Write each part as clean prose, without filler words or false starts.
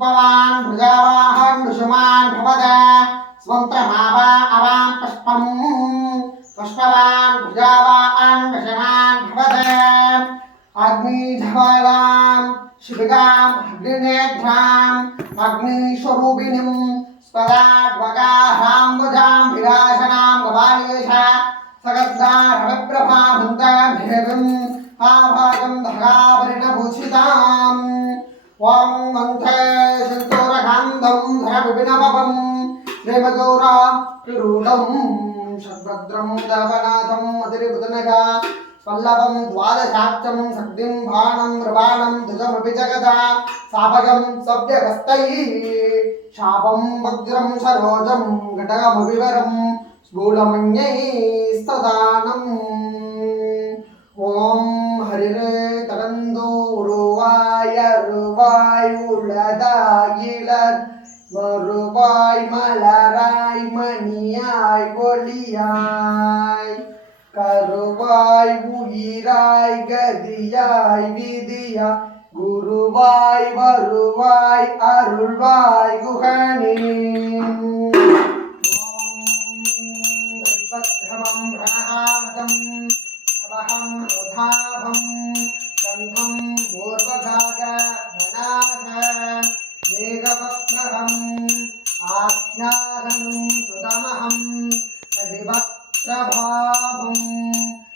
पुष्पवान् भुजावाहन् विषुमान् भवद स्वन्त्रमावा अवां पुष्पं पुष्पवान् भुजावान् विषुमान् भवद अग्निज्वालां शिबिकाम् अग्निनेत्राम् अग्निस्वरूपिणीं स्वराड्वगाहां भुजां विराजनां गवालीश सकद्दारविप्रभाभन्ताभेदम् आभागं धराभरणभूषिताम् ॐ मन्थे शन्तोरकान्तं धरविपिनपवं प्रेमगौरारूढं शद्भद्रं दावनाथं मतिरिबुधनगा पल्लवं द्वादशाब्जं शक्तिं बाणं मृबाणं ध्वजमपि जगदा साभगं सव्यगस्तैः शापं वज्रं सरोजं घटकमविवरं स्थूलमन्यैस्तदानम् ஓம் ஹரிரே தடந்தோ உருவாய் அருவாய் உளதாயிலர் மறுவாய் மலராய் மணியாய் ஒளியாய் கருவாய் உயிராய் கதியாய் விதியாய் குருவாய் வருவாய் அருள்வாய் குகனே अहं रोधाभं गन्धं मूर्वभाग मनाथ मेघवक्त्रहम् आज्ञानं सुदमहं अडिवक्त्रभावं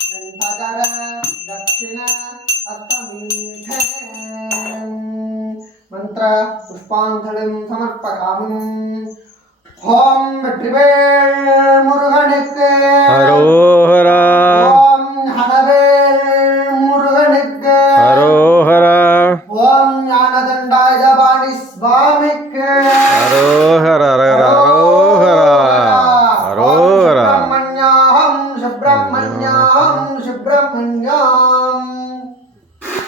कण्ठकर दक्षिण अस्तमीठे मंत्र पुष्पाञ्जलिं समर्पयामि ओम வெற்றிவேல் முருகனுக்கு அரோஹரா ओम ज्ञानदंडाय जपानी स्वामिके अरोहरा अरोहरा अरोहरा सुब्रह्मण्याहं सुब्रह्मण्याहं सुब्रह्मण्याहं